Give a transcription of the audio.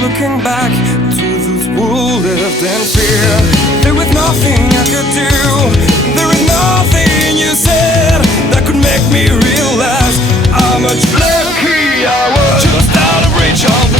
Looking back to those who lived in fear, there was nothing I could do. There is nothing you said that could make me realize how much lucky I was. Just out of reach of the